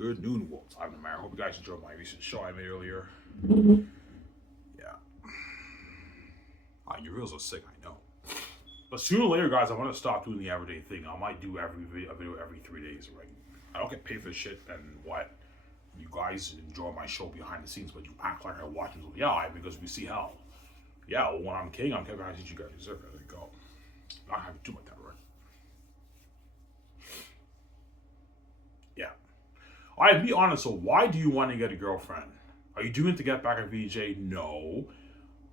Good noon, Wolves. I'm the mayor. Hope you guys enjoyed my recent show I made earlier. Yeah. Your reels are sick, I know. But sooner or later, guys, I'm going to stop doing the everyday thing. I might do a video every 3 days, right? I don't get paid for this shit, and what? You guys enjoy my show behind the scenes, but you act like I watch it. Yeah, because we see hell. Yeah, well, when I'm king, I'm Kevin. I teach you guys deserve it. There you go. Not having too much that, right? Yeah. All right, be honest. So, why do you want to get a girlfriend? Are you doing it to get back at VJ? No.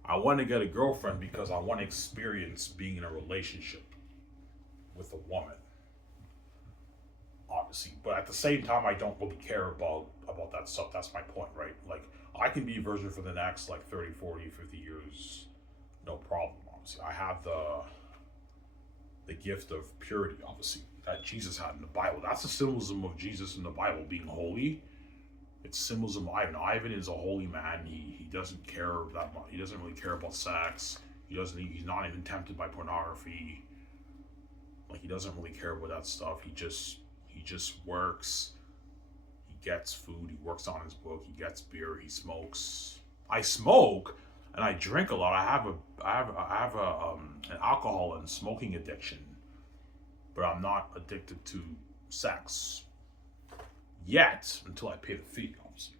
I want to get a girlfriend because I want to experience being in a relationship with a woman, obviously. But at the same time, I don't really care about that stuff. That's my point, right? Like, I can be a virgin for the next, like, 30, 40, 50 years. No problem, obviously. I have the gift of purity, obviously, that Jesus had in the Bible. That's the symbolism of Jesus in the Bible, being holy. It's symbolism of Ivan. Ivan is a holy man. He doesn't care that much. He doesn't really care about sex. He's not even tempted by pornography. Like, he doesn't really care about that stuff. He just works. He gets food. He works on his book. He gets beer. He smokes. I smoke and I drink a lot. I have an alcohol and smoking addiction, but I'm not addicted to sex yet until I pay the fee, obviously.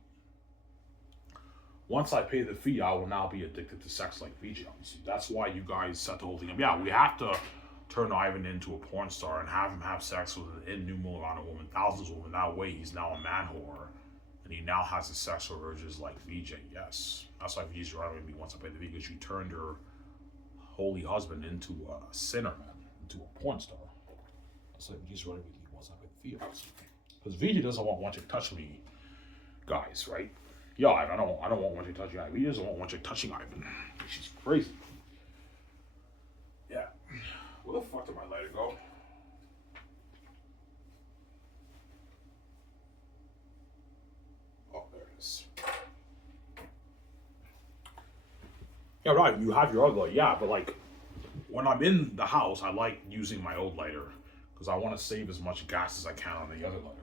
Once I pay the fee, I will now be addicted to sex like VJ, obviously. That's why you guys set the whole thing up. Yeah, we have to turn Ivan into a porn star and have him have sex with an innumerable amount of women, thousands of women. That way, he's now a man whore, and he now has the sexual urges like VJ. Yes, that's why VJ's running with me once I pay the fee, because you turned her holy husband into a sinner, man, into a porn star. That's why VJ's running with me once I pay the fee, obviously. Because VJ doesn't want one chick to touch me, guys, right? Yeah, I don't want one chick touching Ivan. VJ doesn't want one chick touching Ivan. She's crazy. Yeah. Where the fuck did my lighter go? Oh, there it is. Yeah, right. You have your other lighter. Yeah, but like, when I'm in the house, I like using my old lighter because I want to save as much gas as I can on the other lighter, right?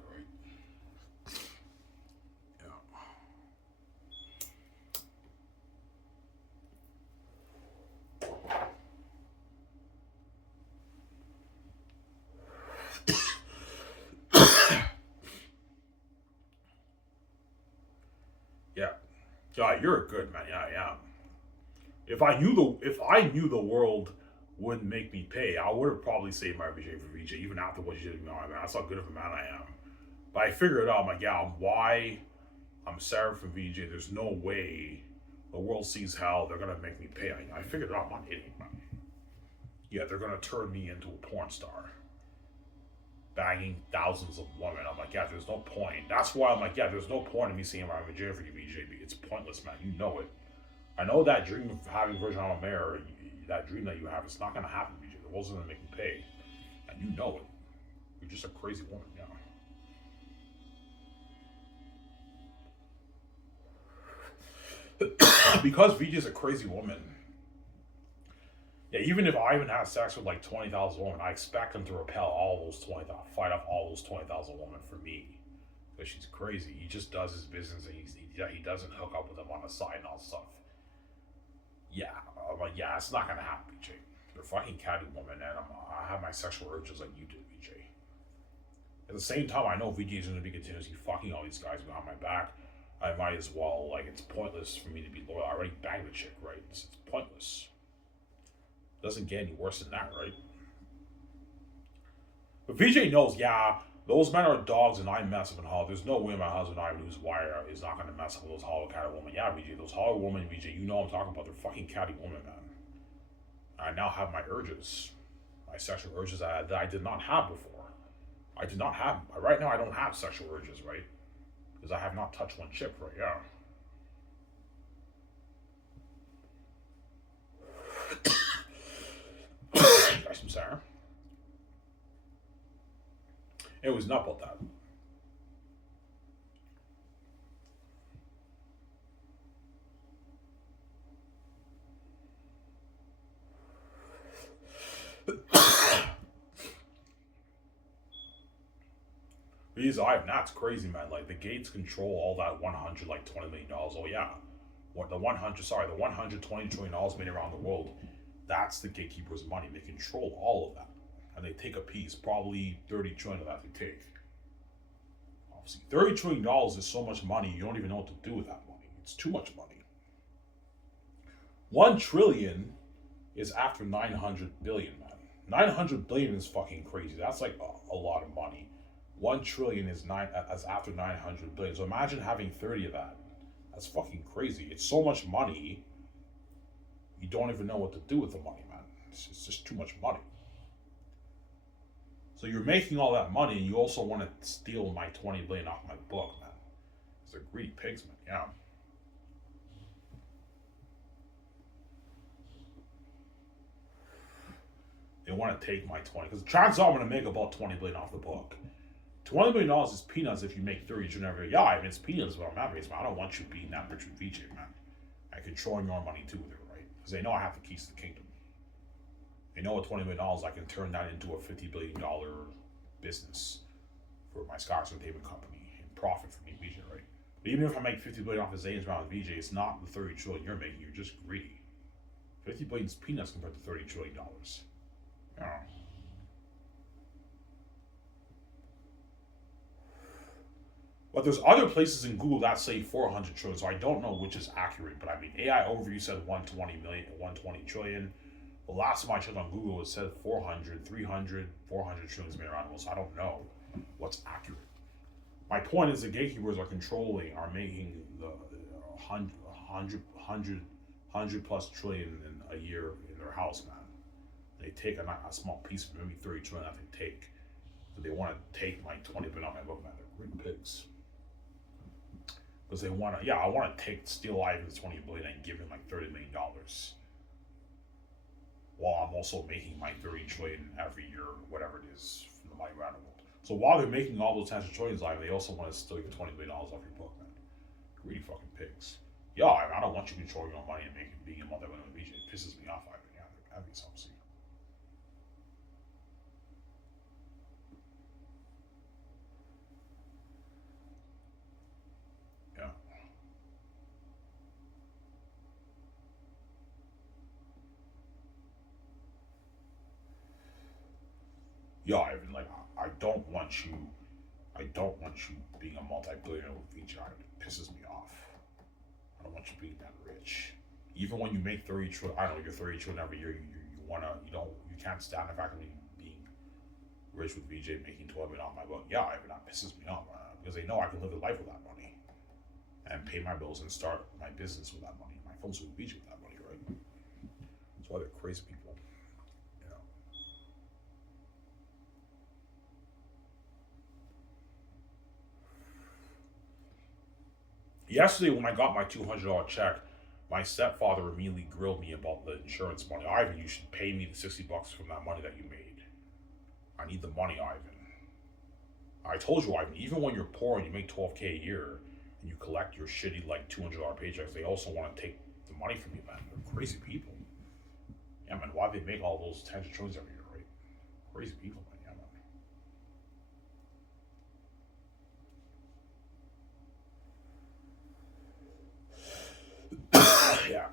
Yeah. Yeah, you're a good man. Yeah, yeah. If I knew the world wouldn't make me pay, I would have probably saved my VJ for VJ, even after what you did to me. Man, that's how good of a man I am. But I figured out, I'm like, yeah, why I'm sorry for VJ. There's no way the world sees hell. They're gonna make me pay. I figured it out. I'm not an idiot, man. Yeah, they're gonna turn me into a porn star, bagging thousands of women. I'm like, yeah, there's no point. That's why I'm like, yeah, there's no point in me seeing my VJ for you, VJ. It's pointless, man. You know it. I know that dream of having Virgin on a Mayor, that dream that you have, it's not gonna happen, VJ. The world's gonna make you pay, and you know it. You're just a crazy woman, yeah. Because VJ's a crazy woman. Yeah, even if Ivan has sex with like 20,000 women, I expect him to repel all those 20,000, fight off all those 20,000 women for me. Because she's crazy. He just does his business and he doesn't hook up with them on the side and all stuff. Yeah, I'm like, yeah, it's not gonna happen, VJ. You're a fucking catty woman, and I have my sexual urges like you do, VJ. At the same time, I know VJ is gonna be continuously fucking all these guys behind my back. I might as well, like, it's pointless for me to be loyal. I already banged the chick, right? It's pointless. Doesn't get any worse than that, right? But VJ knows, yeah, those men are dogs and I mess up in Hollow. There's no way my husband Ivan, who's wire, is not going to mess up with those hollow catty women. Yeah, VJ, those hollow women, VJ, you know what I'm talking about. They're fucking catty women, man. I now have my urges, my sexual urges that I did not have before. I did not have, right now I don't have sexual urges, right? Because I have not touched one chick, right? Yeah. Guys, I'm sorry. It was not about that. Because Ivan, that's crazy, man. Like the gates control all that 100, like $20 million. Oh yeah, what the 100? Sorry, the $120 trillion made around the world. That's the gatekeepers' money. They control all of that, and they take a piece, probably 30 trillion of that they take. Obviously, $30 trillion is so much money. You don't even know what to do with that money. It's too much money. 1 trillion is after 900 billion, man. 900 billion is fucking crazy. That's like a lot of money. 1 trillion is as after 900 billion. So imagine having 30 of that. That's fucking crazy. It's so much money. You don't even know what to do with the money, man. It's just too much money. So you're making all that money, and you also want to steal my 20 billion off my book, man. They're greedy pigs, man. Yeah. They want to take my 20, because chances are I'm going to make about 20 billion off the book. $20 billion is peanuts if you make 30 trillion every year. Yeah, I mean, it's peanuts, but I'm not rich, man. I don't want you being that rich with VJ, man. And controlling your money too with it, right? Because they know I have the keys to the kingdom. They know with $20 million I can turn that into a $50 billion business for my Scotch Entertainment Company and profit for me, VJ, right? But even if I make 50 billion off the Zane's round with VJ, it's not the 30 trillion you're making. You're just greedy. 50 billion is peanuts compared to $30 trillion. Yeah. But there's other places in Google that say 400 trillion, so I don't know which is accurate. But I mean, AI Overview said 120 trillion. The last time I checked on Google, it said 400, 300, 400 trillion is made around the world, so I don't know what's accurate. My point is the gatekeepers are making the 100 plus trillion in a year in their house, man. They take a small piece of maybe 30 trillion that they take. So they want to take my 20 billion off my book, man. They're greedy pigs. Because they want to, I want to steal Ivan's 20 billion and give him like $30 million. While I'm also making my 30 trillion every year, whatever it is, from the money around the world. So while they're making all those tens of trillions, Ivan, they also want to steal your $20 billion off your book, man. Greedy fucking pigs. Yeah, I don't want you controlling your own money and being a multi-billion VJ. It pisses me off, Ivan. Yeah, they're having something. Yeah. Yeah, Ivan, like, I don't want you being a multi-billionaire with VJ. It pisses me off. I don't want you being that rich. Even when you make 30 trillion, I don't know, you're 30 trillion every year, you can't stand the fact of being rich with VJ making 12 million off my book. Yeah, Ivan, that pisses me off, because they know I can live a life with that money and pay my bills and start my business with that money. My phone's with VJ with that money, right? That's why they're crazy people. Yesterday, when I got my $200 check, my stepfather immediately grilled me about the insurance money. Ivan, you should pay me the $60 from that money that you made. I need the money, Ivan. I told you, Ivan, even when you're poor and you make $12K a year and you collect your shitty like $200 paychecks, they also want to take the money from you, man. They're crazy people. Yeah, man, why do they make all those tens of trillions every year, right? Crazy people, man. Yeah, man. Yeah.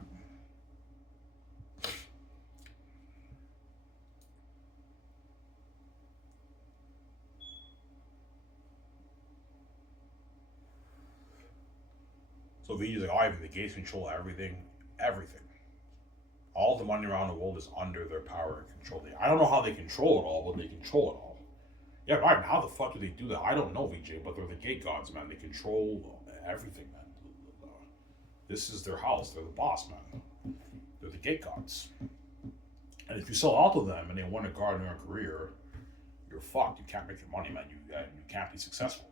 So VJ's like, Ivan, the gates control everything. Everything. All the money around the world is under their power and control. I don't know how they control it all, but they control it all. Yeah, Ivan, how the fuck do they do that? I don't know, VJ, but they're the gate gods, man. They control everything, man. This is their house. They're the boss, man. They're the gate gods. And if you sell out to them and they want to guard your career, you're fucked. You can't make your money, man. You can't be successful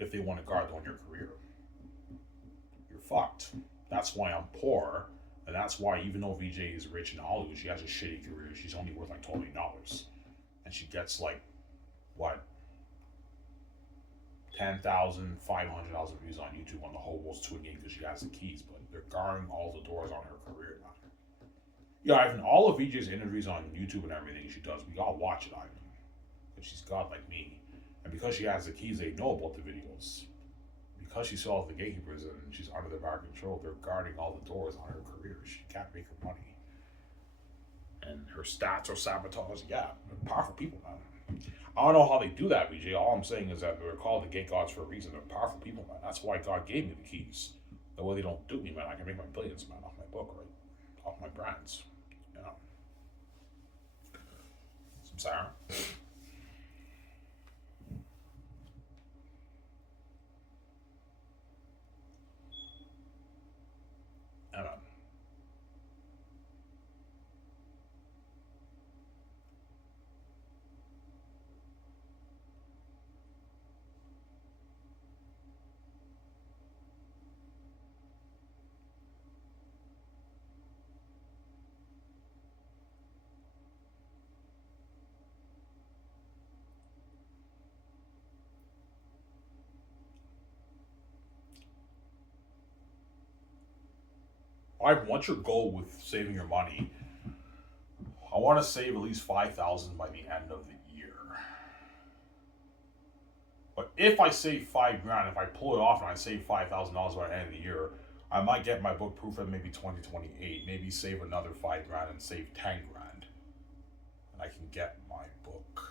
if they want to guard on your career. You're fucked. That's why I'm poor, and that's why even though VJ is rich in Hollywood, she has a shitty career. She's only worth like $12 million, and she gets like what 10,000, 500,000 views on YouTube when the whole world's tuning in because she has the keys. But they're guarding all the doors on her career now. Yeah, Ivan, all of VJ's interviews on YouTube and everything she does, we all watch it, Ivan. Because she's God like me. And because she has the keys, they know about the videos. Because she still has the gatekeepers and she's under their control, they're guarding all the doors on her career. She can't make her money. And her stats are sabotaged. Yeah, powerful people, man. I don't know how they do that, BJ. All I'm saying is that they're called the gate gods for a reason. They're powerful people, man. That's why God gave me the keys. The way they don't do me, man, I can make my billions, man, off my book, right? Off my brands. You know. Some Sarah. Yeah, man. What's your goal with saving your money? I want to save at least 5,000 by the end of the year. But if I save $5,000, if I pull it off and I save $5,000 by the end of the year, I might get my book proof at maybe 2028. Maybe save another $5,000 and save $10,000, and I can get my book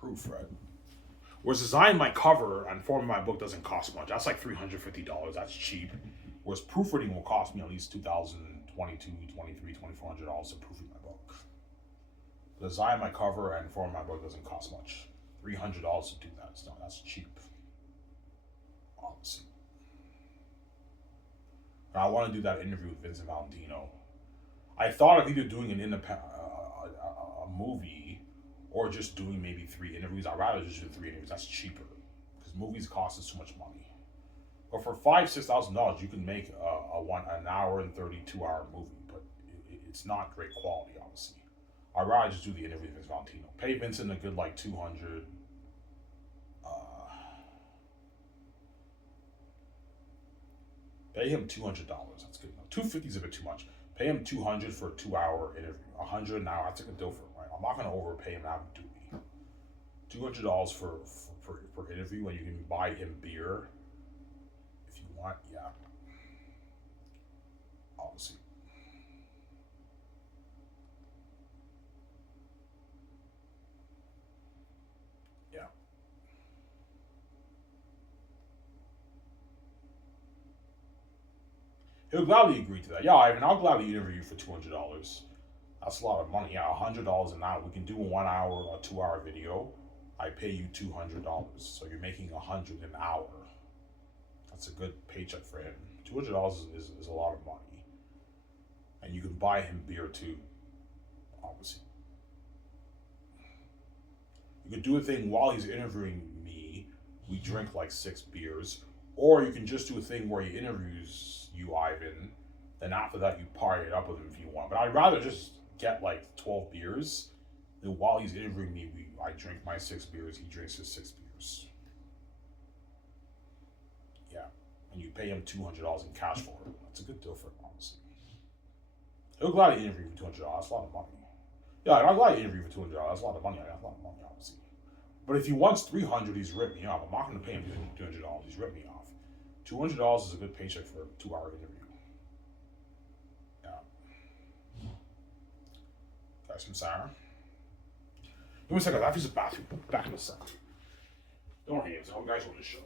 proof, right? Whereas designing my cover and forming my book doesn't cost much. That's like $350. That's cheap. Whereas proofreading will cost me at least $2,000, $2,200, $2,300, $2,400 to proofread my book. Design my cover and form my book doesn't cost much. $300 to do that. So that's cheap. Obviously. And I want to do that interview with Vincent Valentino. I thought of either doing an a movie or just doing maybe 3 interviews. I'd rather just do 3 interviews. That's cheaper because movies cost us too much money. But for $5,000-$6,000, you can make an hour and 32-hour movie, but it's not great quality, obviously. I'd rather just do the interview with Vince Valentino. Pay Vincent a good like $200. Pay him $200. That's good enough. $250 is a bit too much. Pay him $200 for a 2-hour interview. $100 an hour. That's a good deal for him, right? I'm not gonna overpay him and have him do me. $200 for interview, and you can buy him beer if you want. Yeah, obviously. Yeah. He'll gladly agree to that. Yeah, Ivan, I'll gladly interview you for $200. That's a lot of money. Yeah, $100 an hour. We can do a 1 hour or 2-hour video. I pay you $200, so you're making $100 an hour. That's a good paycheck for him. $200 is a lot of money, and you can buy him beer too. Obviously, you could do a thing while he's interviewing me. We drink like 6 beers, or you can just do a thing where he interviews you, Ivan. Then after that, you party it up with him if you want. But I'd rather just get like 12 beers. Then while he's interviewing me, I drink my 6 beers. He drinks his 6 beers. Yeah, and you pay him $200 in cash for it. That's a good deal for him, honestly. He'll gladly interview for $200. That's a lot of money. Yeah, I'm glad he interviewed for $200. That's a lot of money. That's a lot of money, obviously. But if he wants $300, he's ripped me off. I'm not going to pay him $200. He's ripped me off. $200 is a good paycheck for a 2-hour interview. Yeah. Guys from Sarah. Give me a second. I have to use the bathroom. Back in a second. Don't worry, it's all guys on the show.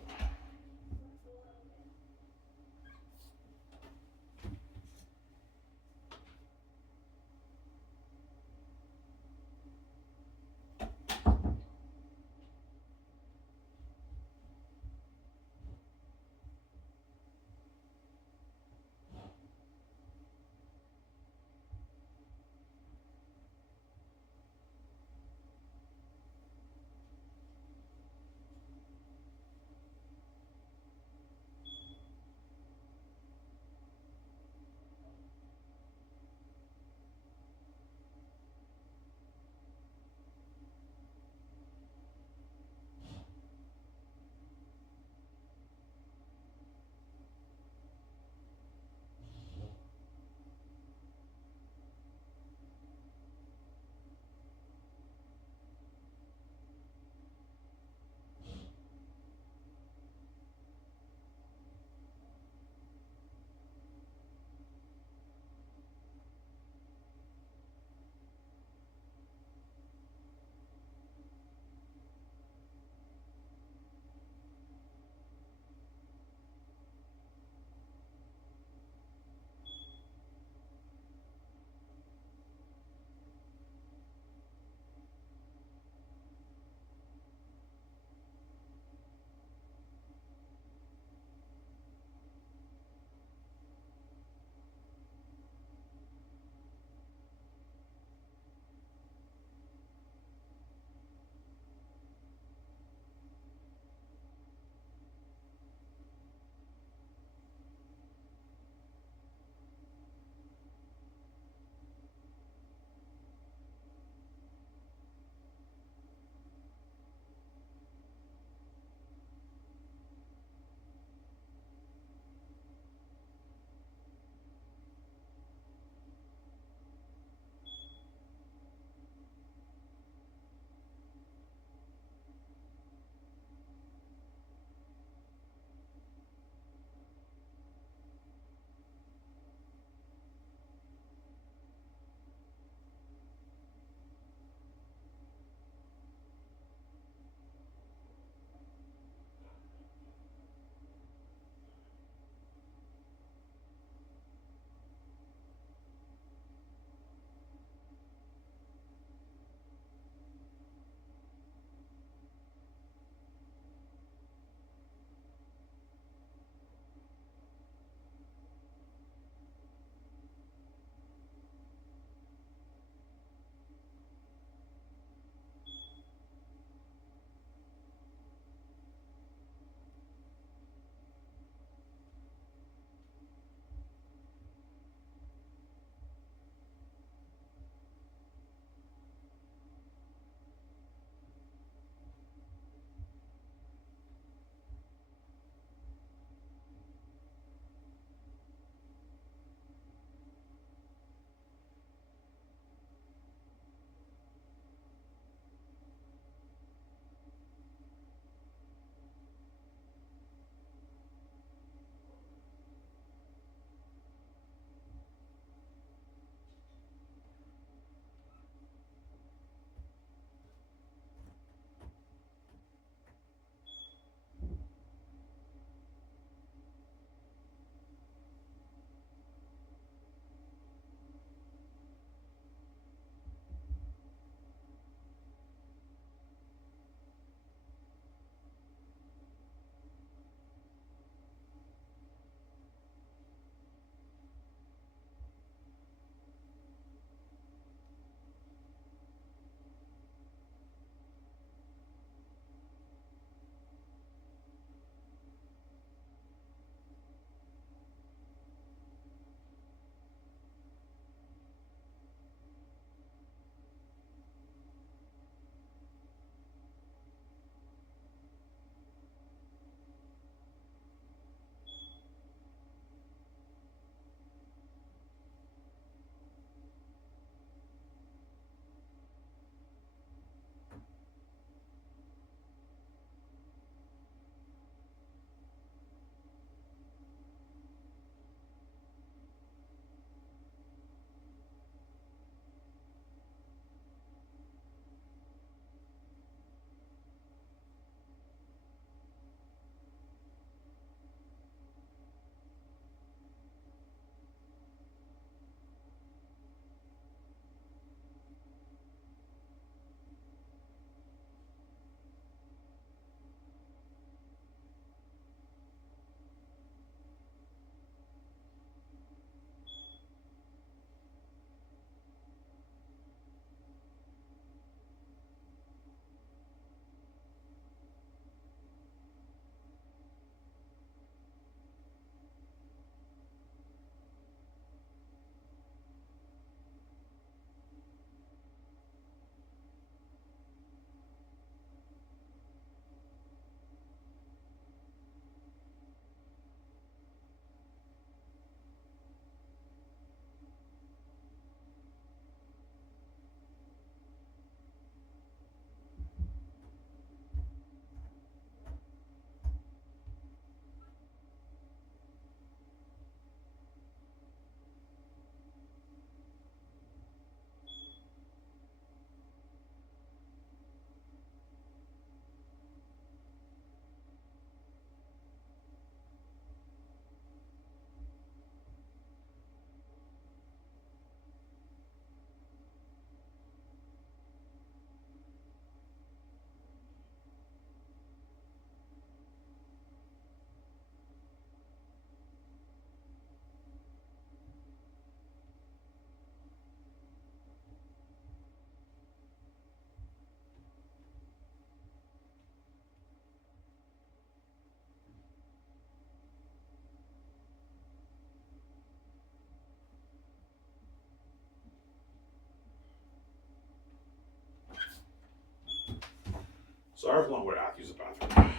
Sorry for long way I have to use the bathroom.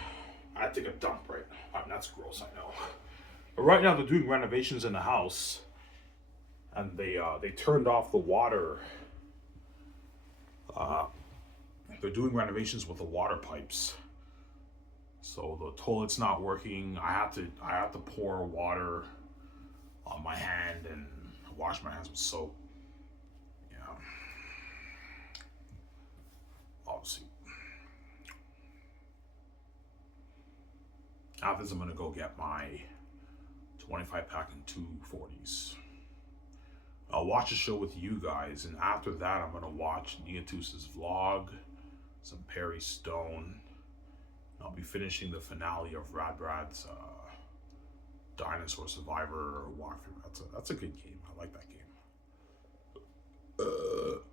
I had to take a dump, right? I mean, that's gross, I know. But right now they're doing renovations in the house, and they turned off the water. They're doing renovations with the water pipes, so the toilet's not working. I have to pour water on my hand and wash my hands with soap. Yeah, obviously. After this, I'm gonna go get my 25 pack and 240s. I'll watch a show with you guys, and after that, I'm gonna watch Neatus's vlog, some Perry Stone. I'll be finishing the finale of Radbrad's Dinosaur Survivor walkthrough. That's a good game. I like that game.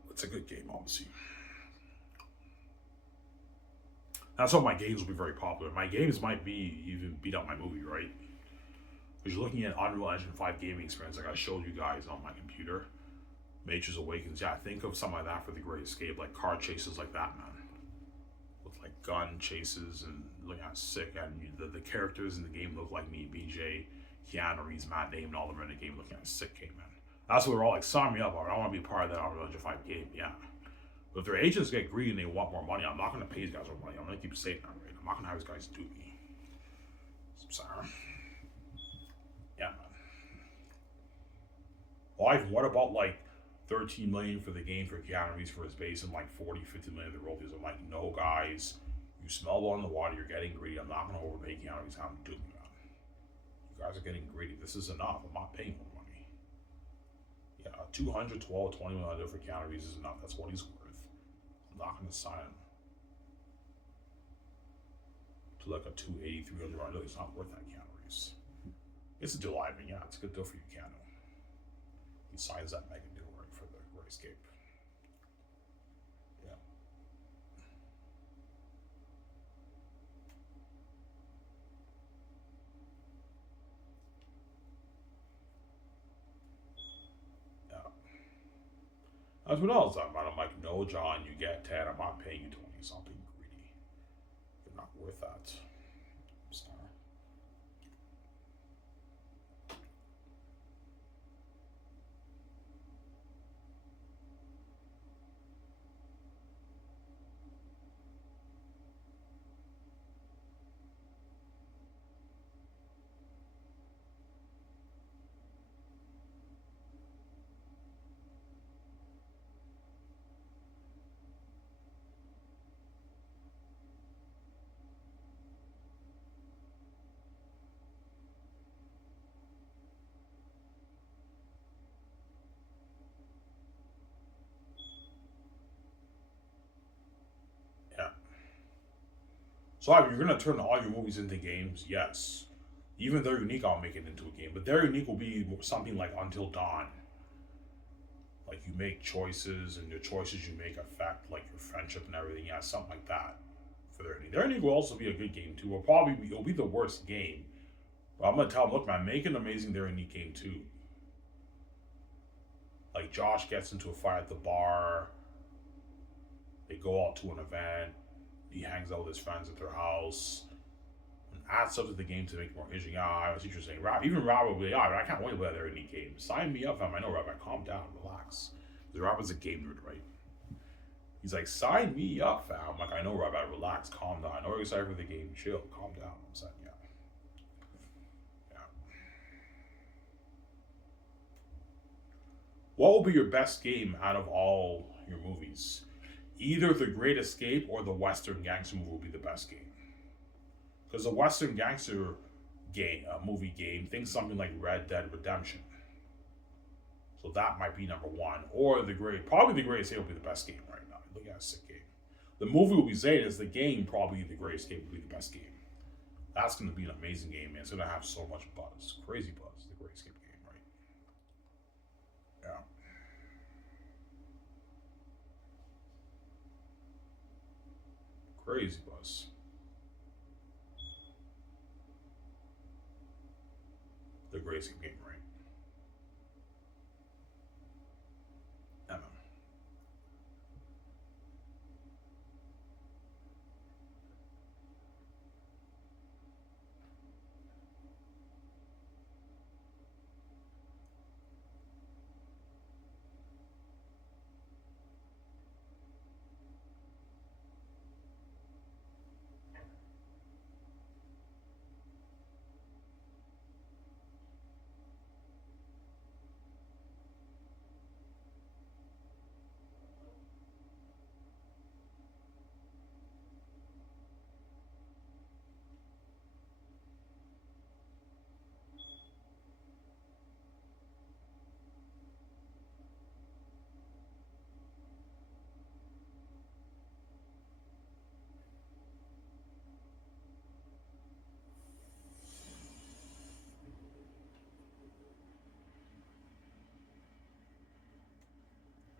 It's a good game, obviously. That's why my games will be very popular. My games might be even beat up my movie, right? Because you're looking at Unreal Engine 5 gaming experience, like I showed you guys on my computer. Matrix Awakens, yeah, think of something like that for The Great Escape, like car chases like that, man. With like gun chases and looking at sick, and the characters in the game look like me, BJ, Keanu Reeves, Matt Damon, all of them in the game looking at a sick game, man. That's what they're all like, sign me up, I want to be part of that Unreal Engine 5 game, yeah. But if their agents get greedy and they want more money, I'm not going to pay these guys more money. I'm going to keep saying that, right? I'm not going to have these guys do me. I'm sorry. Yeah, man. Well, what about like 13 million for the game for Keanu Reeves for his base and like 40-50 million of the royalties? I'm like, no, guys, you smell blood in the water, you're getting greedy. I'm not going to overpay Keanu Reeves. I'm doing that. You guys are getting greedy. This is enough. I'm not paying more money. Yeah, 200, 12, 20 million for Keanu Reeves is enough. That's what he's worth. I'm not going to sign him to like a 280, 300 round deal. It's not worth that, Keanu Reeves. It's a deal, Ivan. Yeah, it's a good deal for you, Keanu. He signs that mega deal right for the Great Escape. Yeah. Yeah. That's what else I'm about. I'm like, no, John, you get 10. I'm not paying you 20. Stop being greedy. You're not worth that. I'm sorry. Yeah. So if you're gonna turn all your movies into games, yes. Even if they're unique, I'll make it into a game. But their unique will be something like Until Dawn. Like you make choices, and the choices you make affect like your friendship and everything. Yeah, something like that. For their unique. Their unique will also be a good game too. It'll be the worst game. But I'm gonna tell them, look, man, make an amazing their unique game too. Like Josh gets into a fight at the bar. They go out to an event. He hangs out with his friends at their house. And add stuff to the game to make it more interesting. Yeah, it's interesting. Even Rob will be like, I can't wait to play that unique game. Sign me up, fam. I know, Rob. Calm down, relax. Because Rob is a game nerd, right? He's like, sign me up, fam. I'm like, I know, Rob. Relax, calm down. I know you're excited for the game. Chill, calm down. I'm saying, yeah. Yeah. What will be your best game out of all your movies? Either The Great Escape or the Western Gangster movie will be the best game. Because the Western Gangster movie game, think something like Red Dead Redemption. So that might be number one. Or probably The Great Escape will be the best game right now. Look at a sick game. The movie will be Zetas. The game, probably The Great Escape will be the best game. That's going to be an amazing game, man. It's going to have so much buzz. Crazy buzz, The Great Escape game, right? Yeah. Crazy buzz. The Great Escape game, right?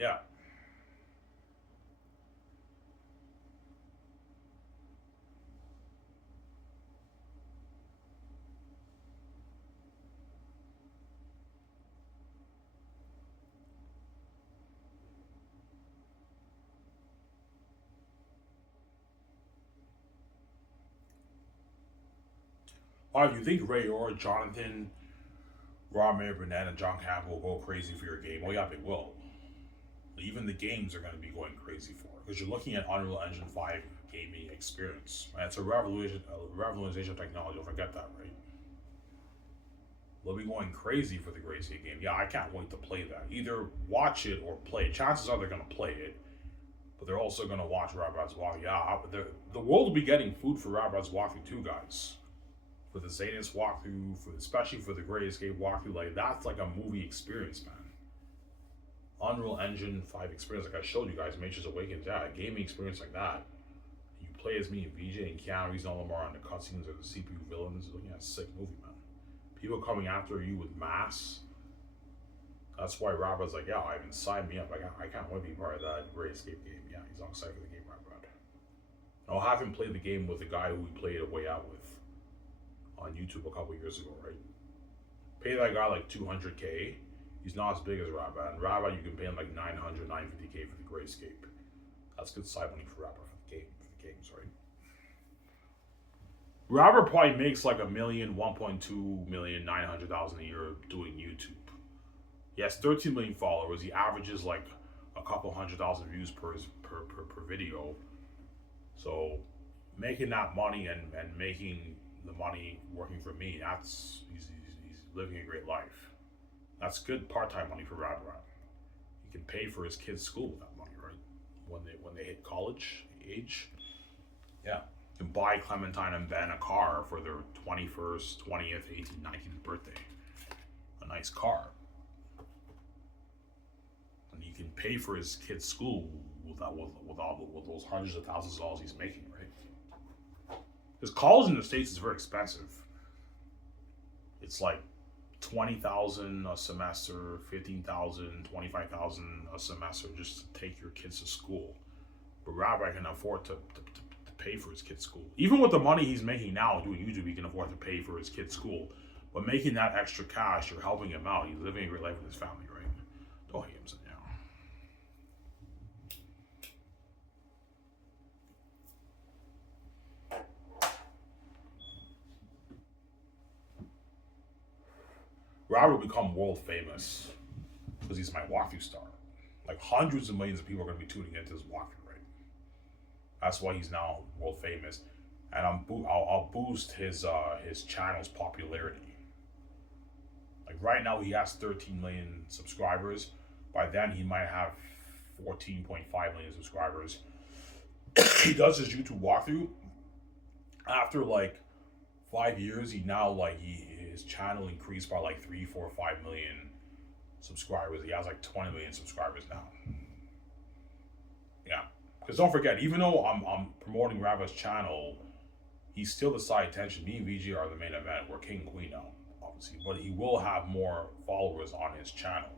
Yeah. Oh, you think Ray or Jonathan, Rob Burnett, and John Campbell will go crazy for your game? Oh yeah, they will. Even the games are going to be going crazy for because you're looking at Unreal Engine 5 gaming experience. Right? It's a revolutionization of technology. Don't forget that, right? They'll be going crazy for the Gracie game. Yeah, I can't wait to play that. Either watch it or play it. Chances are they're going to play it, but they're also going to watch Rabbi's walk. Yeah, the world will be getting food for Rabbi's walkthrough too, guys. For the Xanus walkthrough, especially for the Great Escape walkthrough, like that's like a movie experience, man. Unreal Engine 5 experience, like I showed you guys, Nature's Awakens, yeah, a gaming experience like that. You play as me and VJ and Keanu Reeves no more on the cutscenes or the CPU villains. Looking at a sick movie, man. People coming after you with mass. That's why Robert's like, yeah, Ivan, sign me up. I can't wait to be part of that Great Escape game. Yeah, he's all excited for the game, Robert. I'll have him play the game with the guy who we played A Way Out with on YouTube a couple years ago, right? Pay that guy like 200K. He's not as big as Rabbi. And Rabbi, you can pay him like 900, 950K for the Great Escape. That's good side money for Rabbi for the games, right? Robert probably makes like a million, 1.2 million, 900,000 a year doing YouTube. He has 13 million followers. He averages like a couple 100,000 views per video. So making that money and making the money working for me, he's living a great life. That's good part-time money for Rabbi. He can pay for his kids' school with that money, right? When they hit college age. Yeah. You can buy Clementine and Ben a car for their 21st, 20th, 18th, 19th birthday. A nice car. And he can pay for his kids' school with those hundreds of thousands of dollars he's making, right? Because college in the States is very expensive. It's like 20,000 a semester, 15,000, 25,000 a semester just to take your kids to school. But Rabbi can afford to pay for his kids' school. Even with the money he's making now doing YouTube, he can afford to pay for his kids' school. But making that extra cash, you're helping him out. He's living a great life with his family, right? Don't hate him, so yeah. Robert will become world famous because he's my walkthrough star. Like hundreds of millions of people are going to be tuning into his walkthrough, right? That's why he's now world famous, and I'll boost his channel's popularity. Like right now, he has 13 million subscribers. By then, he might have 14.5 million subscribers. He does his YouTube walkthrough. After like 5 years, his channel increased by like 3, 4, 5 million subscribers. He has like 20 million subscribers now. Yeah, because don't forget, even though I'm promoting Rabbi's channel, he's still the side attention. Me and VG are the main event. We're king and queen now, obviously, but he will have more followers on his channel.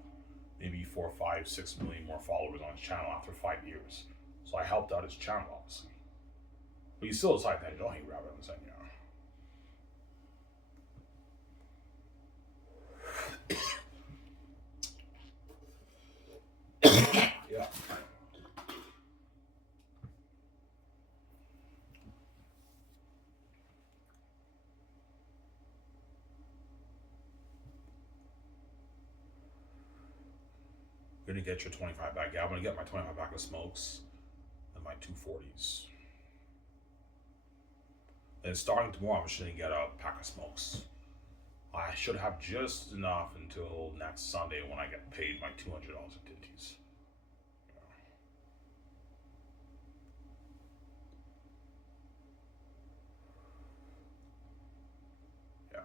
Maybe 4, 5, 6 million more followers on his channel after 5 years. So I helped out his channel, obviously. But he's still a side attention. Don't hate Rabbi, I'm saying, yeah. Yeah. You're gonna get your 25 back. Yeah, I'm gonna get my 25 back of smokes and my 240s. Then starting tomorrow, I'm just gonna get a pack of smokes. I should have just enough until next Sunday when I get paid my $200 of tinties. Yeah.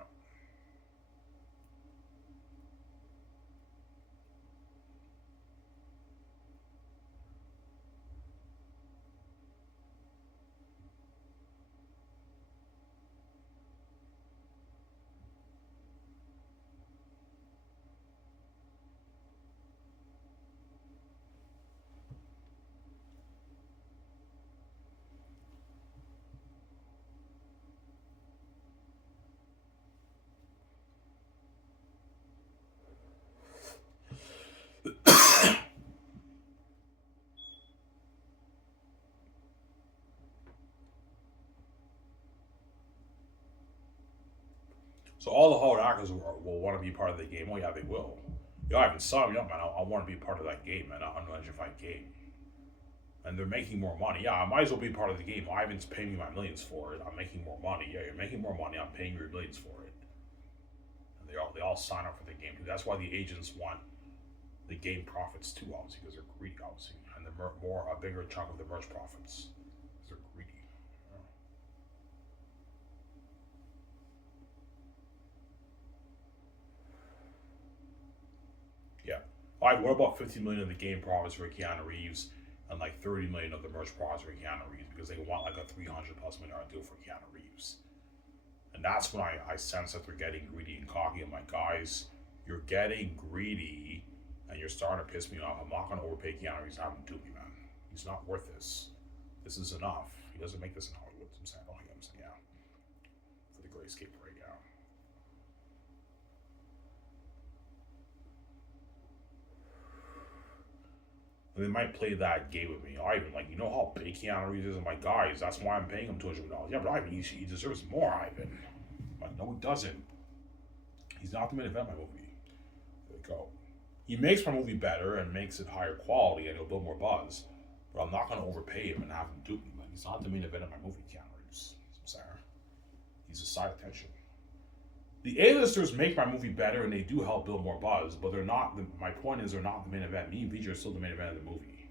So all the Hollywood actors will want to be part of the game. Oh yeah, they will. Yo, I haven't saw man. I want to be part of that game, man. An unidentified game. And they're making more money. Yeah, I might as well be part of the game. Ivan's paying me my millions for it. I'm making more money. Yeah, you're making more money. I'm paying you your millions for it. And they all sign up for the game. That's why the agents want the game profits too, obviously, because they're greedy, obviously, and the a bigger chunk of the merch profits. Because they're greedy. Yeah. All right. What about 50 million of the game profits for Keanu Reeves, and like 30 million of the merch profits for Keanu Reeves, because they want like a 300+ million deal for Keanu Reeves. And that's when I sense that they're getting greedy and cocky. I'm like, guys, you're getting greedy and you're starting to piss me off. I'm not going to overpay Keanu Reeves. Have him do me, man. He's not worth this. This is enough. He doesn't make this in Hollywood. I'm saying, oh, yeah, I'm saying, yeah. For the Grayscape right now. And they might play that game with me. Ivan, like, you know how big Keanu Reeves is? I'm like, guys, that's why I'm paying him $200. Yeah, but Ivan, he deserves more, Ivan. I'm like, no, he doesn't. He's not the main event of my movie. There we go. He makes my movie better and makes it higher quality and he'll build more buzz. But I'm not going to overpay him and have him do me. Like, he's not the main event of my movie, Keanu Reeves. I'm sorry. He's a side attention. The A-listers make my movie better and they do help build more buzz, but they're not. My point is, they're not the main event. Me and VJ are still the main event of the movie,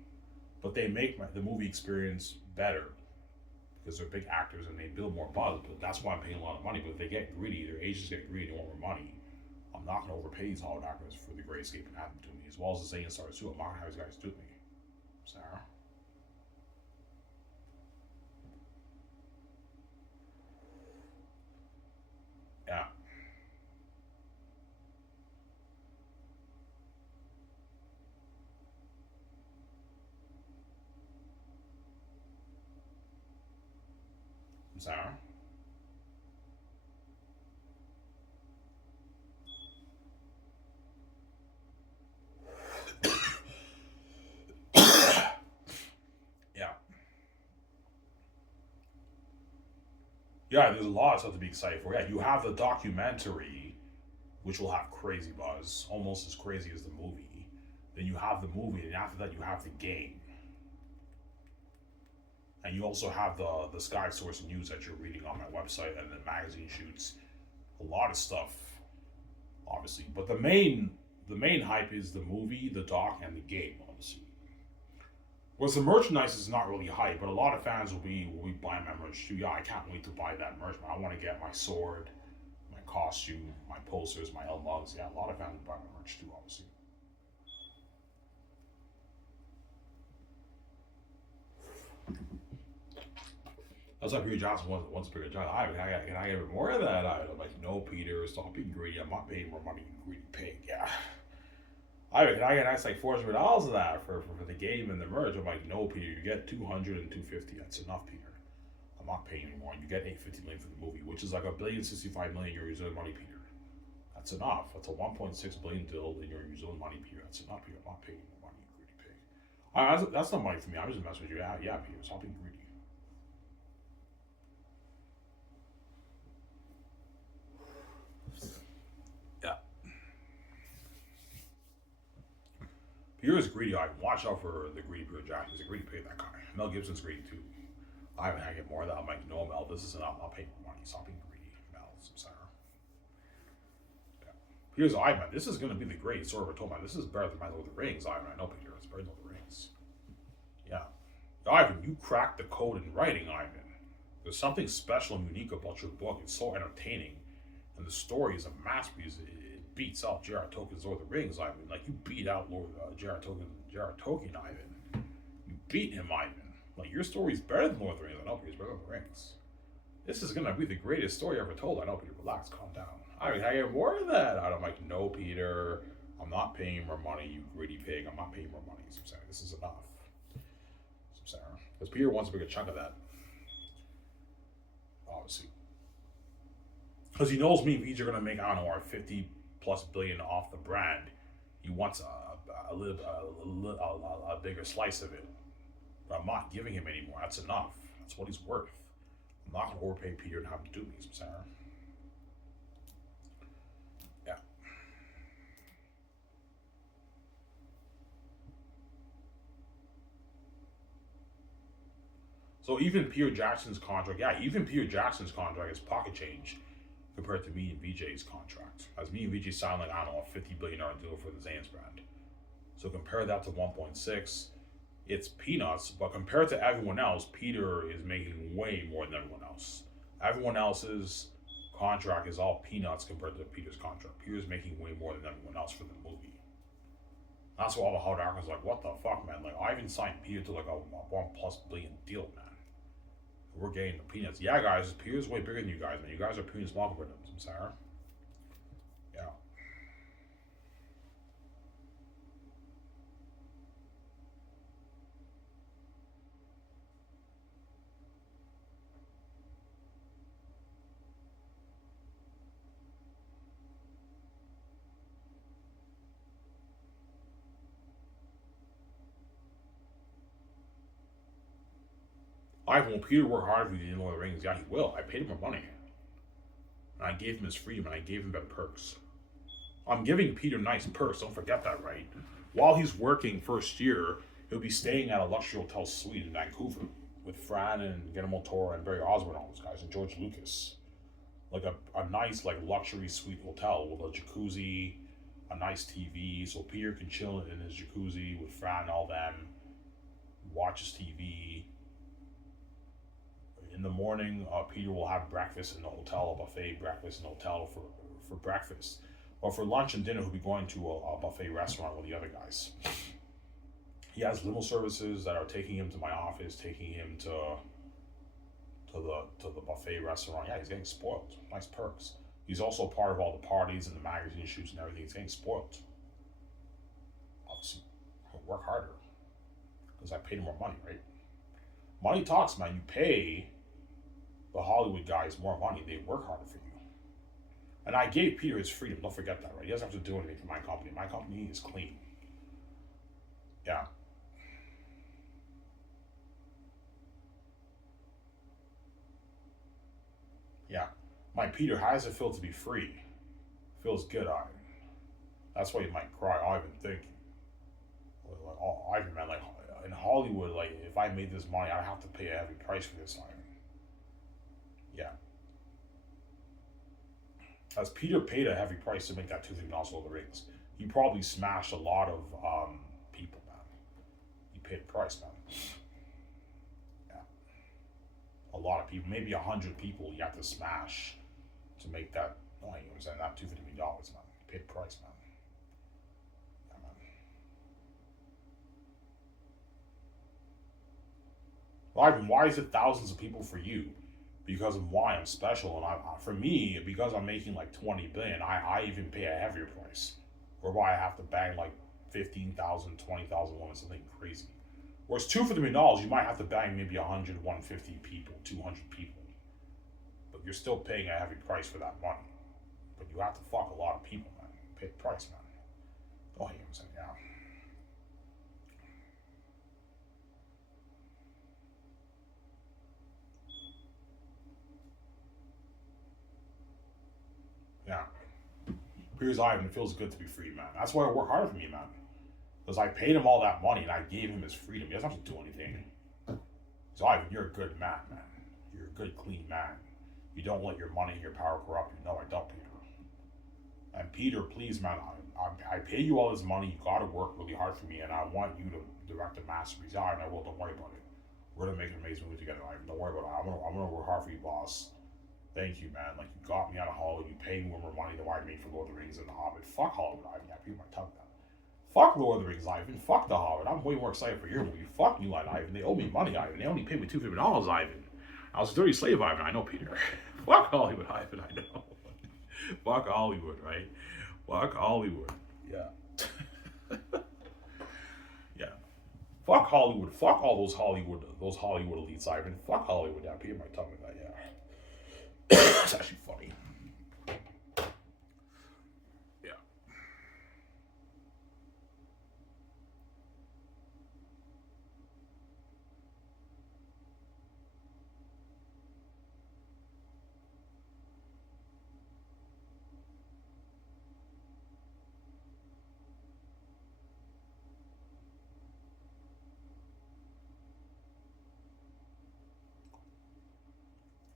but they make the movie experience better because they're big actors and they build more buzz. But that's why I'm paying a lot of money. But if they get greedy, their agents get greedy and want more money. I'm not going to overpay these Hollywood actors for the Grayscape and have them do me, as well as the Xanus stars too. I'm not going to have these guys do me. Sarah. Yeah. Sarah. Yeah. Yeah, there's a lot of stuff to be excited for. Yeah, you have the documentary, which will have crazy buzz, almost as crazy as the movie. Then you have the movie, and after that, you have the game. And you also have the Sky Source news that you're reading on my website and the magazine shoots. A lot of stuff, obviously. But the main hype is the movie, the doc, and the game, obviously. Whereas the merchandise is not really hype, but a lot of fans will be buying my merch too. Yeah, I can't wait to buy that merch. I want to get my sword, my costume, my posters, my L mugs. Yeah, a lot of fans will buy my merch too, obviously. That's why Peter Johnson wants a bigger job. Can I get more of that? I'm like, no, Peter, stop being greedy. I'm not paying more money, you greedy pig. Yeah. Can I get nice like $400 of that for the game and the merch? I'm like, no, Peter, you get 200 and 250. That's enough, Peter. I'm not paying anymore. You get 850 million for the movie, which is like $1,065,000,000 your New Zealand money, Peter. That's enough. That's a 1.6 billion deal in your New Zealand money, Peter. That's enough, Peter. I'm not paying more money, you greedy pig. That's not money for me. I'm just messing with you. Yeah, Peter. Stop being greedy. Yeah. Peter is greedy. I watch out for the greedy Peter Jackson. He's a greedy pig, that guy. Mel Gibson's greedy too. I get more of that. I'm like, no, Mel, this is enough. I'll pay more money. Stop being greedy, Mel. I'm sorry. Yeah. Peter's Ivan. This is going to be the great story ever told. Man, this is better than my Lord of the Rings, Ivan. I know, Peter. It's better than Lord of the Rings. Yeah. Ivan, you cracked the code in writing, Ivan. There's something special and unique about your book. It's so entertaining. And the story is a masterpiece. It beats out J.R.R. Tolkien's Lord of the Rings, Ivan. Like, you beat out J.R.R. Tolkien, Ivan. You beat him, Ivan. Like, your story's better than Lord of the Rings. I know, Peter. It's better than the Rings. This is going to be the greatest story ever told. I know, Peter. Relax. Calm down. Can I get more of that? I'm like, no, Peter. I'm not paying you more money, you greedy pig. I'm not paying you more money. So I'm saying, this is enough. So I'm saying, because Peter wants a bigger chunk of that. Obviously. Because he knows me and VJ are going to make, I don't know, our 50+ billion off the brand. He wants a bigger slice of it. But I'm not giving him any more. That's enough. That's what he's worth. I'm not going to overpay Peter and have him do me, Sarah. So even Peter Jackson's contract, yeah, even Peter Jackson's contract is pocket change compared to me and VJ's contract. As me and VJ signed like, I don't know, a $50 billion deal for the Xanus brand. So compare that to 1.6, it's peanuts, but compared to everyone else, Peter is making way more than everyone else. Everyone else's contract is all peanuts compared to Peter's contract. Peter's making way more than everyone else for the movie. That's why all the hard actors are like, what the fuck, man? Like, Ivan signed Peter to like a $1+ billion deal, man. We're getting the peanuts. Yeah, guys, Peter's way bigger than you guys, man. You guys are peanut small compared to him, Sarah. Yeah. Ivan, will Peter work hard if he didn't Lord of the Rings? Yeah, he will. I paid him more money. And I gave him his freedom, and I gave him better perks. I'm giving Peter nice perks, don't forget that, right? While he's working first year, he'll be staying at a luxury hotel suite in Vancouver with Fran and Guillermo Toro and Barry Osborne, all those guys, and George Lucas. Like a nice like luxury suite hotel with a jacuzzi, a nice TV, so Peter can chill in his jacuzzi with Fran and all them, watch his TV. In the morning, Peter will have breakfast in the hotel, a buffet breakfast in the hotel for breakfast. Or for lunch and dinner, he'll be going to a buffet restaurant with the other guys. He has limo services that are taking him to my office, taking him to the buffet restaurant. Yeah, he's getting spoiled. Nice perks. He's also part of all the parties and the magazine shoots and everything. He's getting spoiled. Obviously, work harder because I paid him more money, right? Money talks, man. You pay the Hollywood guys more money. They work harder for you. And I gave Peter his freedom. Don't forget that, right? He doesn't have to do anything for my company. My company is clean. Yeah. Yeah. My Peter, how does it feel to be free? Feels good, Ivan. That's why you might cry, Ivan. Thank you. Like, oh, Ivan, man, like in Hollywood, like if I made this money, I'd have to pay a heavy price for this, Ivan. Yeah. As Peter paid a heavy price to make that $2 million Lord of the Rings. He probably smashed a lot of people, man. He paid a price, man. Yeah. A lot of people, maybe 100 people you have to smash to make that, no, you understand, that $250 million, man. He paid a price, man. Yeah, man. Well, Ivan, why is it thousands of people for you? Because of why I'm special, and for me, because I'm making like 20 billion, I even pay a heavier price, whereby I have to bang like 15,000, 20,000 women, something crazy. Whereas $250 million, you might have to bang maybe 100, 150 people, 200 people, but you're still paying a heavy price for that money. But you have to fuck a lot of people, man. Pay the price, man. Oh, you know what I'm saying? Yeah. Yeah. Here's Ivan. It feels good to be free, man. That's why I work hard for me, man. Because I paid him all that money and I gave him his freedom. He doesn't have to do anything. So Ivan, you're a good man, man. You're a good, clean man. You don't let your money and your power corrupt you. No, I don't, Peter. And Peter, please, man, I pay you all this money. You got to work really hard for me, and I want you to direct a masterpiece. Yeah, I will. Don't worry about it. We're gonna make an amazing movie together, Ivan. Don't worry about it. I'm gonna work hard for you, boss. Thank you, man. Like, you got me out of Hollywood. You paid me more money than what I made for Lord of the Rings and The Hobbit. Fuck Hollywood, Ivan. Yeah, people my tongue down. Fuck Lord of the Rings, Ivan. Fuck The Hobbit. I'm way more excited for your movie. Fuck New Line, Ivan. They owe me money, Ivan. They only paid me $250, Ivan. I was a dirty slave, Ivan. I know, Peter. Fuck Hollywood, Ivan. I know. Fuck Hollywood, right? Fuck Hollywood. Yeah. Yeah. Fuck Hollywood. Fuck all those Hollywood elites, Ivan. Fuck Hollywood. Yeah, Peter my tongue with that, yeah. It's actually funny. Yeah.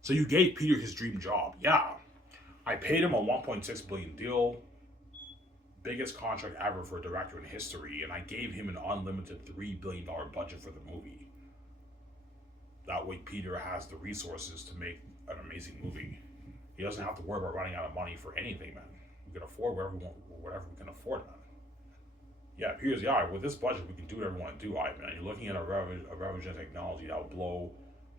So you gave Peter his dream job. Yeah. I paid him a 1.6 billion deal, biggest contract ever for a director in history, and I gave him an unlimited $3 billion budget for the movie. That way Peter has the resources to make an amazing movie. He doesn't have to worry about running out of money for anything, man. We can afford whatever we can afford, man. Yeah, Peter's, yeah, with this budget, we can do whatever we want to do, man. You're looking at a revolutionary technology that will blow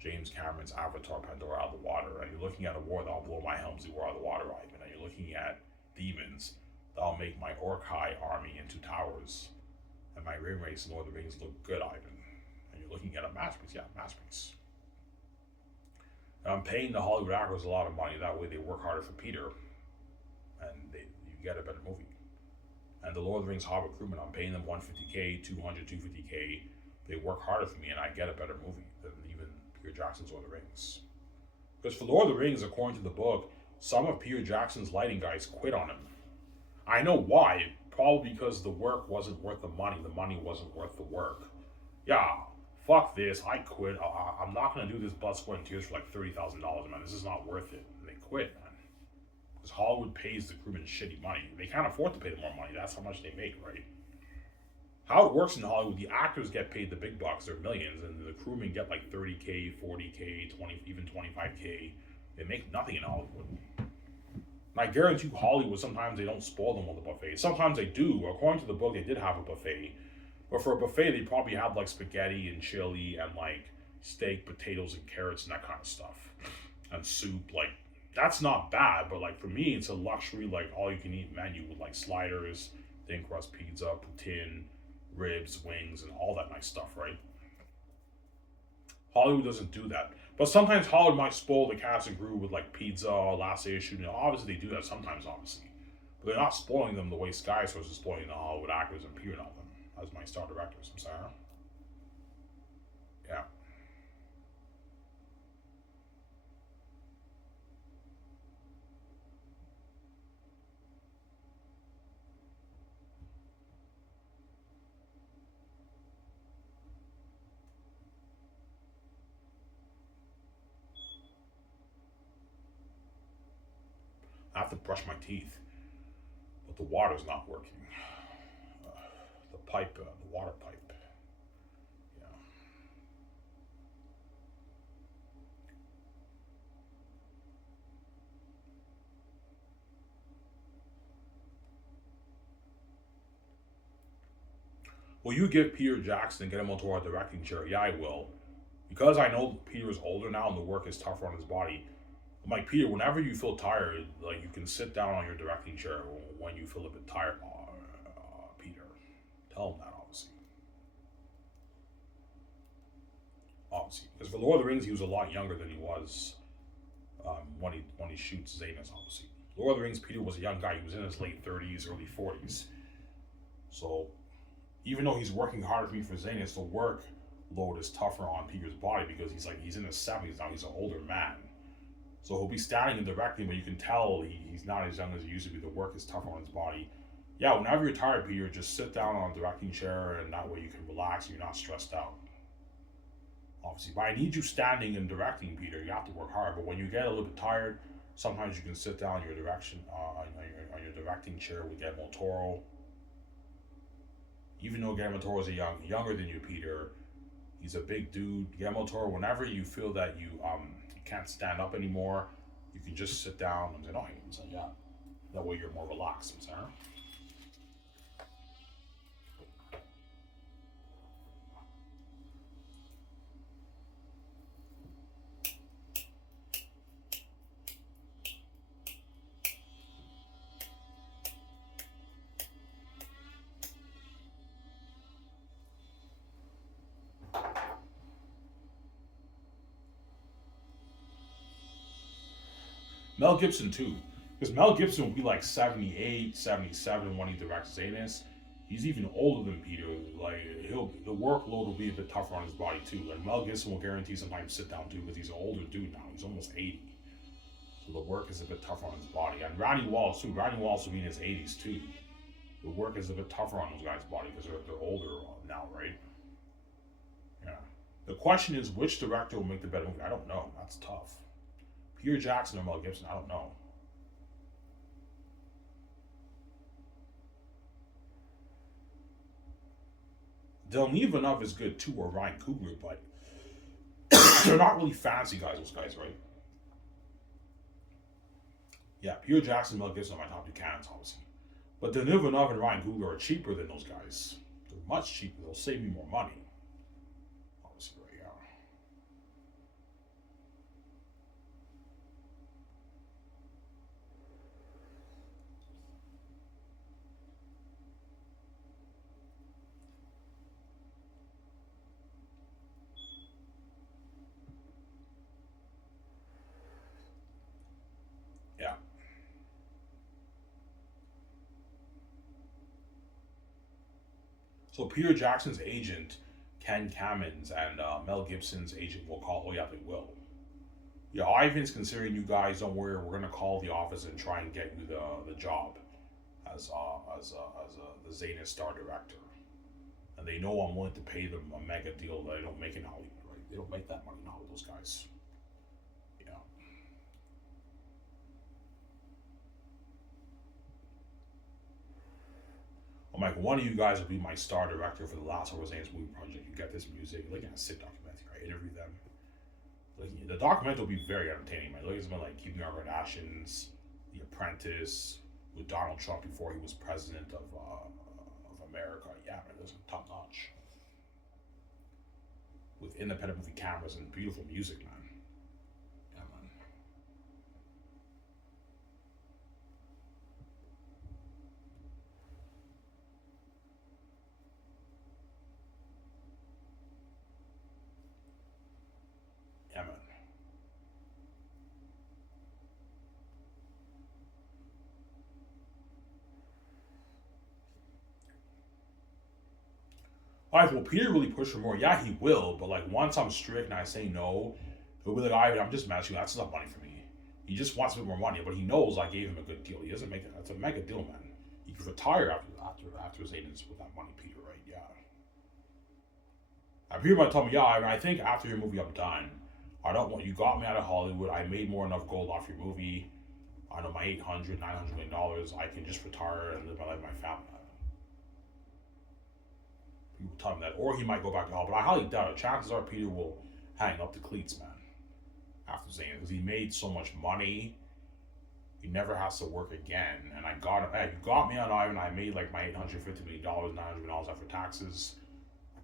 James Cameron's Avatar Pandora out of the water, and you're looking at a war that will blow my Helmsley war out of the water, man. And you're looking at demons that will make my Orkai army into towers, and my ring race and Lord of the Rings look good, Ivan. And you're looking at a masterpiece, yeah, masterpiece. And I'm paying the Hollywood actors a lot of money, that way they work harder for Peter, and you get a better movie. And the Lord of the Rings Hobbit crewmen, I'm paying them 150K, 200, 250K. They work harder for me, and I get a better movie than even Peter Jackson's Lord of the Rings. Because for Lord of the Rings, according to the book, some of Peter Jackson's lighting guys quit on him. I know why. Probably because the work wasn't worth the money. The money wasn't worth the work. Yeah, fuck this. I quit. I'm not going to do this blood, sweat, and tears for like $30,000, man. This is not worth it. And they quit, man. Because Hollywood pays the crewmen shitty money. They can't afford to pay them more money. That's how much they make, right? How it works in Hollywood, the actors get paid the big bucks, they're millions, and the crewmen get like 30K, 40K, 20, even 25K. They make nothing in Hollywood. And I guarantee you, Hollywood, sometimes they don't spoil them with the buffet. Sometimes they do. According to the book, they did have a buffet. But for a buffet, they probably had like spaghetti and chili and like steak, potatoes, and carrots and that kind of stuff. And soup, like, that's not bad, but like for me, it's a luxury, like all you can eat menu with like sliders, thin crust pizza, poutine, ribs, wings, and all that nice stuff, right? Hollywood doesn't do that. But sometimes Hollywood might spoil the cast and crew with like pizza, last day of shooting. Obviously, they do that sometimes, obviously. But they're not spoiling them the way Sky Source is spoiling the Hollywood actors and peering on them as my star directors. I'm sorry. Yeah. I have to brush my teeth, but the water's not working. The pipe, the water pipe. Yeah. Will you give Peter Jackson and get him onto our directing chair? Yeah, I will. Because I know Peter is older now and the work is tougher on his body. I'm like, Peter, whenever you feel tired, like you can sit down on your directing chair when you feel a bit tired. Peter, tell him that, obviously. Obviously, because for Lord of the Rings, he was a lot younger than he was when he shoots Xanus. Obviously, Lord of the Rings, Peter was a young guy. He was in his late 30s, early 40s. So even though he's working harder for me for Xanus, the workload is tougher on Peter's body because he's in his 70s now. He's an older man. So he'll be standing and directing, but you can tell he's not as young as he used to be. The work is tougher on his body. Yeah, whenever you're tired, Peter, just sit down on a directing chair, and that way you can relax and you're not stressed out. Obviously, but I need you standing and directing, Peter. You have to work hard. But when you get a little bit tired, sometimes you can sit down on your on your directing chair with Guillermo del Toro. Even though Guillermo del Toro is younger than you, Peter, he's a big dude. Guillermo del Toro, whenever you feel that you can't stand up anymore, you can just sit down and say, "No," I'm saying, yeah. That way you're more relaxed. I'm saying. Mel Gibson too, because Mel Gibson will be like 78, 77 when he directs Xanus. He's even older than Peter. Like the workload will be a bit tougher on his body too. And Mel Gibson will guarantee sometimes sit down too, because he's an older dude now. He's almost 80, so the work is a bit tougher on his body. And Randy Wallace too. Randy Wallace will be in his 80s too. The work is a bit tougher on those guys' body because they're older now, right? Yeah. The question is, which director will make the better movie? I don't know. That's tough. Peter Jackson or Mel Gibson, I don't know. Denis Villeneuve is good too, or Ryan Coogler, but they're not really fancy guys, those guys, right? Yeah, Peter Jackson, Mel Gibson are my top two candidates, obviously. But Denis Villeneuve and Ryan Coogler are cheaper than those guys. They're much cheaper. They'll save me more money. Obviously, right? Yeah. Yeah. So Peter Jackson's agent, Ken Kamins, and Mel Gibson's agent will call. Oh yeah, they will. Yeah, Ivan's considering you guys. Don't worry, we're gonna call the office and try and get you the job as the Xanus star director. And they know I'm willing to pay them a mega deal that I don't make in Hollywood. Right? They don't make that money in Hollywood. Those guys. Yeah. I'm like, one of you guys will be my star director for the last of Xanus movie project. You get this music, like in a sick documentary. I interview them. Like the documentary will be very entertaining. My look has been like Keeping Our Kardashians, The Apprentice, with Donald Trump before he was president of America. Yeah, man, this is top notch. With independent movie cameras and beautiful music, man. Yeah, man. Yeah, man. All right, will Peter really push for more? Yeah, he will. But like once I'm strict and I say no, he'll be like, "All right, I'm just messing. That's not money for me." He just wants a bit more money, but he knows I gave him a good deal. He doesn't make it. That's a mega deal, man. He could retire after his agents with that money, Peter. Right? Yeah. Peter might tell me, "Yeah, I think after your movie, I'm done. I don't want you got me out of Hollywood. I made more enough gold off your movie. I know my 800, $900 million. I can just retire and live my life with my family." People tell him that, or he might go back to Hollywood. But I highly doubt it. Chances are Peter will hang up the cleats, man, after Zayn, because he made so much money. He never has to work again. And I got him. Hey, you got me on Ivan. I made like my $850 million, $900 after taxes.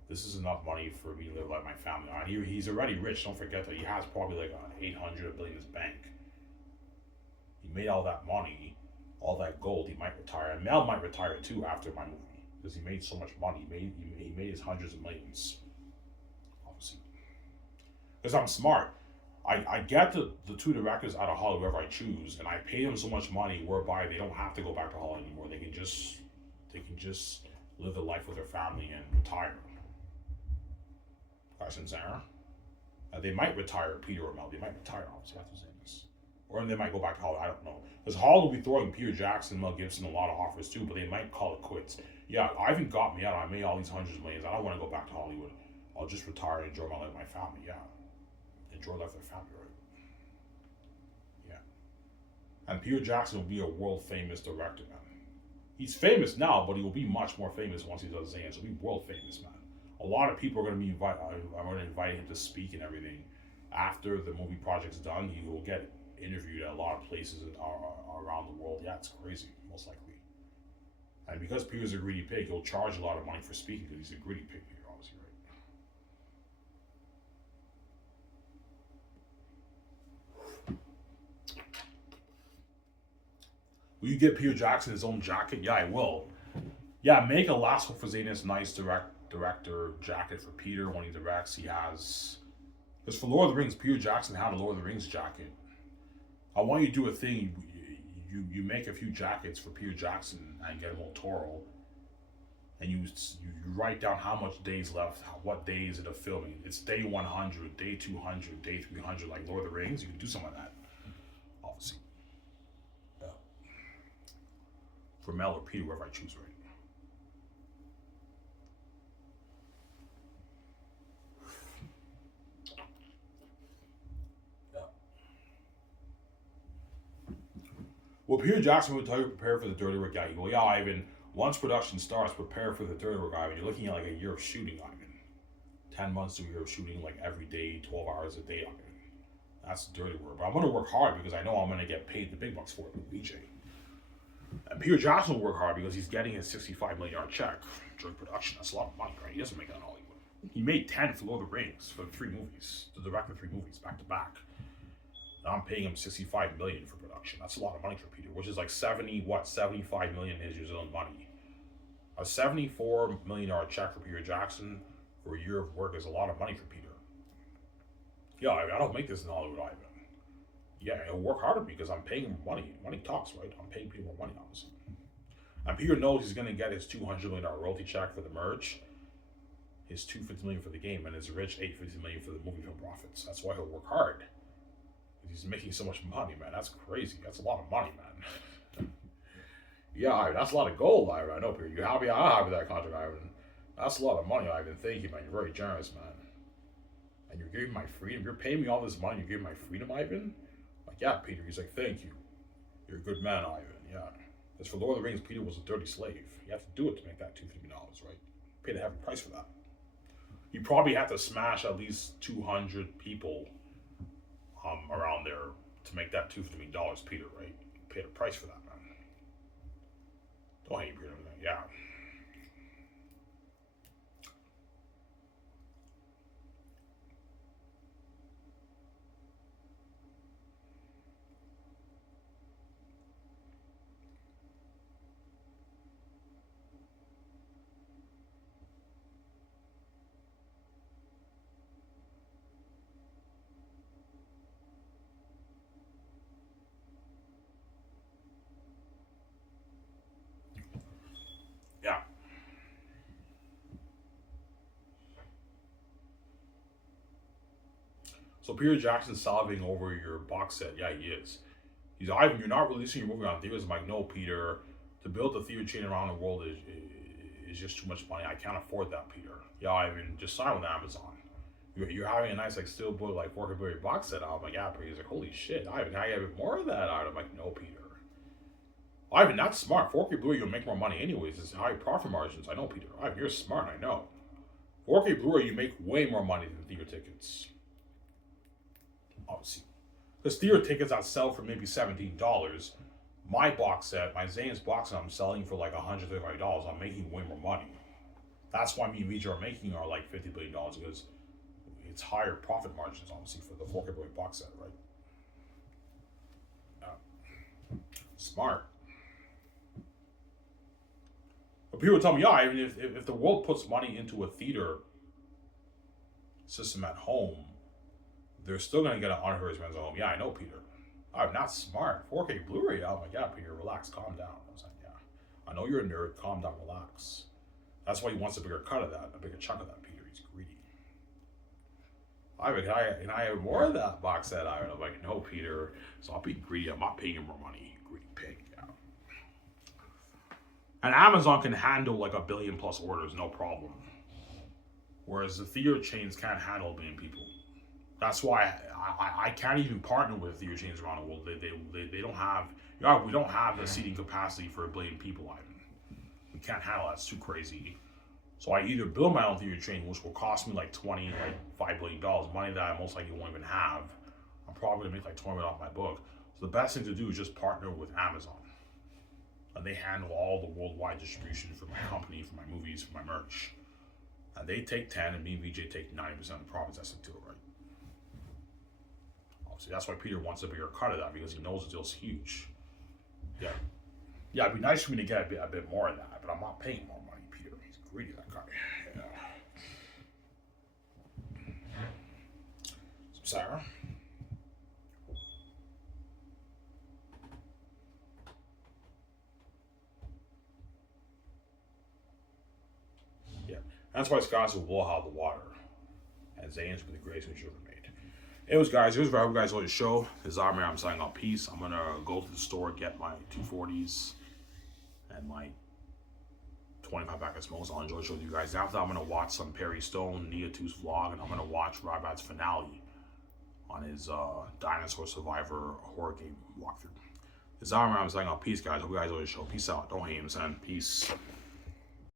This is enough money for me to live like my family. He's already rich. Don't forget that he has probably like 800 billion in his bank. He made all that money, all that gold. He might retire, and Mel might retire too after my movie because he made so much money. He made his hundreds of millions, obviously. Because I'm smart. I get the two directors out of Hollywood wherever I choose, and I pay them so much money whereby they don't have to go back to Hollywood anymore. They can just live their life with their family and retire. Carson Sarah. They might retire Peter or Mel. They might retire, obviously, after saying this. Or they might go back to Hollywood. I don't know. Because Hollywood will be throwing Peter Jackson, Mel Gibson a lot of offers too, but they might call it quits. Yeah, Ivan got me out. I made all these hundreds of millions. I don't want to go back to Hollywood. I'll just retire and enjoy my life with my family. Yeah. Enjoy life with their family, right? Yeah. And Peter Jackson will be a world famous director, man. He's famous now, but he will be much more famous once he does Zans. He'll be world famous, man. A lot of people are going to be invited. I'm going to invite him to speak and everything. After the movie project's done, he will get interviewed at a lot of places around the world. Yeah, it's crazy, most likely. And because Peter's a greedy pig, he'll charge a lot of money for speaking because he's a greedy pig, Peter, obviously, right? Will you get Peter Jackson his own jacket? Yeah, I will. Yeah, make a Last Hope for Xanus nice director jacket for Peter when he directs. He has, because for Lord of the Rings, Peter Jackson had a Lord of the Rings jacket. I want you to do a thing. You make a few jackets for Peter Jackson and get him all Toro, and you write down how much days left, what day is it of filming. It's day 100, day 200, day 300, like Lord of the Rings. You can do something like that, obviously. Yeah. For Mel or Peter, whoever I choose, right? Yeah. Well, Peter Jackson would tell you prepare for the dirty work. Yeah, you go, yeah, Ivan. Once production starts, prepare for the dirty work, Ivan. You're looking at like a year of shooting, Ivan. 10 months to a year of shooting, like every day, 12 hours a day, Ivan. That's dirty work. But I'm going to work hard because I know I'm going to get paid the big bucks for it with BJ. And Peter Jackson will work hard because he's getting his $65 million check during production. That's a lot of money, right? He doesn't make that in Hollywood. He made 10 for Lord of the Rings for 3 movies, to direct the 3 movies back to back. Now I'm paying him $65 million for production. That's a lot of money for Peter, which is like 75 million in his New Zealand money. A $74 million check for Peter Jackson for a year of work is a lot of money for Peter. Yeah, I don't make this in Hollywood, Ivan. Yeah, he'll work harder because I'm paying him money. Money talks, right? I'm paying people more money, obviously. And Peter knows he's going to get his $200 million royalty check for the merge, his $250 million for the game, and his rich $850 million for the movie film profits. That's why he'll work hard. He's making so much money, man. That's crazy. That's a lot of money, man. Yeah, Ivan, that's a lot of gold, Ivan. I know, Peter. You happy? I'm happy with that contract, Ivan. That's a lot of money, Ivan. Thank you, man. You're very generous, man. And you're giving my freedom. You're paying me all this money. You're giving my freedom, Ivan. Like, yeah, Peter. He's like, thank you. You're a good man, Ivan. Yeah. Because for Lord of the Rings, Peter was a dirty slave. You have to do it to make that $250 million, right? Paid a heavy price for that. You probably have to smash at least 200 people around there to make that $250 million, Peter, right? You paid a price for that, man. Don't hate Peter. Yeah. Yeah. So Peter Jackson's solving over your box set. Yeah, he is. He's Ivan, you're not releasing your movie on theaters. I'm like, no, Peter. To build a theater chain around the world is just too much money. I can't afford that, Peter. Yeah, Ivan, just sign with Amazon. You're having a nice like steelbook like 4K box set out. I'm like, yeah, Peter. He's like, holy shit, Ivan, can I get a bit more of that out? I'm like, no, Peter. Ivan, that's smart. 4K Blu-ray, you'll make more money anyways. It's high profit margins. I know, Peter. Ivan, you're smart. I know. 4K Blu-ray, you make way more money than theater tickets. Obviously. Because theater tickets that sell for maybe $17. My box set, my Xanus box set, I'm selling for like $135. I'm making way more money. That's why me and VJ are making our like $50 billion because it's higher profit margins, obviously, for the 4K Blu-ray box set, right? Smart. But people tell me, yeah, even if the world puts money into a theater system at home, they're still going to get an unheard expense at home. Yeah, I know, Peter. I'm not smart. 4K Blu-ray. I'm like, yeah, Peter, relax, calm down. I was like, yeah, I know you're a nerd. Calm down, relax. That's why he wants a bigger cut of that, a bigger chunk of that, Peter. He's greedy. Ivan, can I have more of that box set, Ivan? I'm like, no, Peter. Stop being greedy. I'm not paying you more money. Greedy pig. Yeah. And Amazon can handle like 1 billion plus orders, no problem. Whereas the theater chains can't handle 1 billion people. That's why I can't even partner with theater chains around the world. They don't have, we don't have the seating capacity for 1 billion people, Ivan. We can't handle that. It's too crazy. So I either build my own theater chain, which will cost me like $5 billion, money that I most likely won't even have. I'm probably gonna make like 20 off my book. So the best thing to do is just partner with Amazon. And they handle all the worldwide distribution for my company, for my movies, for my merch. And they take 10 and me and VJ take 90% of the profits. That's the deal, right? Obviously, that's why Peter wants a bigger cut of that because he knows the deal's huge. Yeah. Yeah, it'd be nice for me to get a bit more of that, but I'm not paying more money, Peter. He's greedy, that guy. Yeah. Some Sarah. Yeah. That's why Scott will blow out the water. And Zane's been the greatest movie ever made. Anyways, guys, here's where I hope you guys enjoyed the show. This is Amir. I'm signing off. Peace. I'm going to go to the store, get my 240s and my 25 pack of smokes. I'll enjoy the show with you guys. After that, I'm going to watch some Perry Stone, Nia 2's vlog, and I'm going to watch Rybat's finale on his Dinosaur Survivor horror game walkthrough. It's Armor. I'm saying, peace, guys. Hope you guys always show. Peace out. Don't hate him, son. Peace.